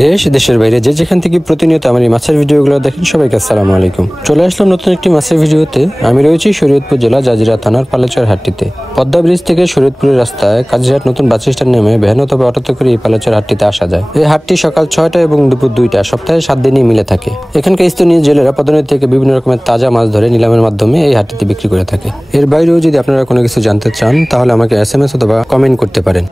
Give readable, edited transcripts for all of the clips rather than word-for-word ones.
দেশ দেশের বাইরে যে যেখান থেকে প্রতিনিয়ত আমার এই মাছের ভিডিওগুলো দেখেন সবাইকে আসসালামু আলাইকুম। চলে আসলাম নতুন একটি মাছের ভিডিওতে। আমি রয়েছি শরীয়তপুর জেলা জাজিরা থানার পালাচর হাটটিতে। পদ্মা ব্রিজ থেকে শরীয়তপুরের রাস্তায় কাজিরহাট নতুন বাস স্ট্যান্ড নেমে ভ্যান অথবা অটোতে করে এই পালাচর হাটটিতে আসা যায়। এই হাটটি সকাল 6টা এবং দুপুর 2টা সপ্তাহে 7 দিনই মিলে থাকে। এখানকার স্থানীয় জেলেরা পদ্মা থেকে বিভিন্ন রকমের তাজা মাছ ধরে নিলামের মাধ্যমে এই হাটটিতে বিক্রি করে থাকে। এর বাইরেও যদি আপনারা কোনো কিছু জানতে চান তাহলে আমাকে SMS অথবা কমেন্ট করতে পারেন।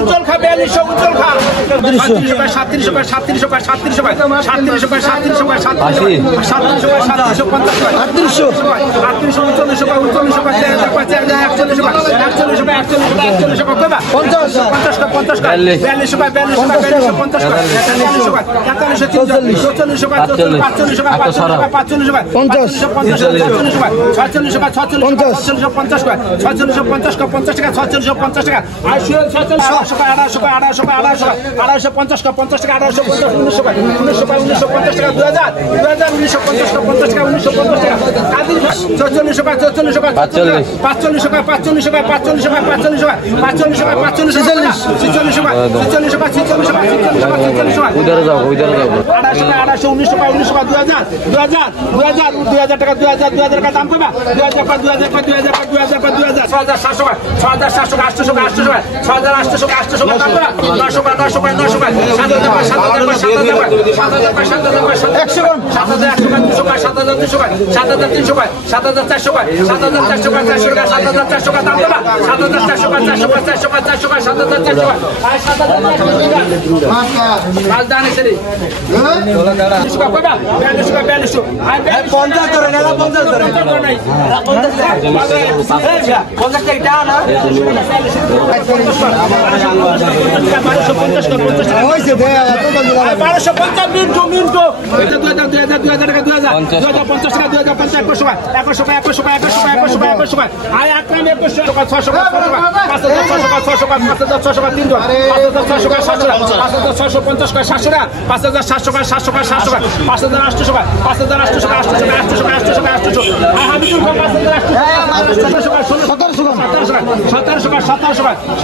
উজ্জ্বল খা 4200 উজ্জ্বল খা 37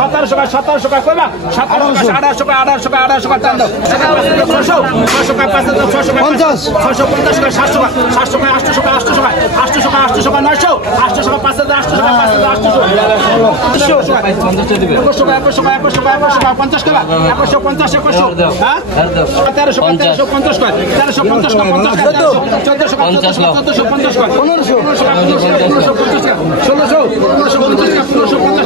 1700 1700 কইবা 1700 1800 1800 1800 টাকা দাও 500 টাকা 5000 600 টাকা 650 টাকা 700 টাকা 700 টাকা 800 টাকা 800 টাকা 800 টাকা 800 টাকা 900 800 টাকা 5000 800 টাকা 800 টাকা 50 দিবে 100 টাকা 100 টাকা 50 টাকা 150 100 হ্যাঁ 1350 50 টাকা 1350 টাকা 50 টাকা 1450 টাকা 1500 টাকা 1550 টাকা 1650 টাকা 1550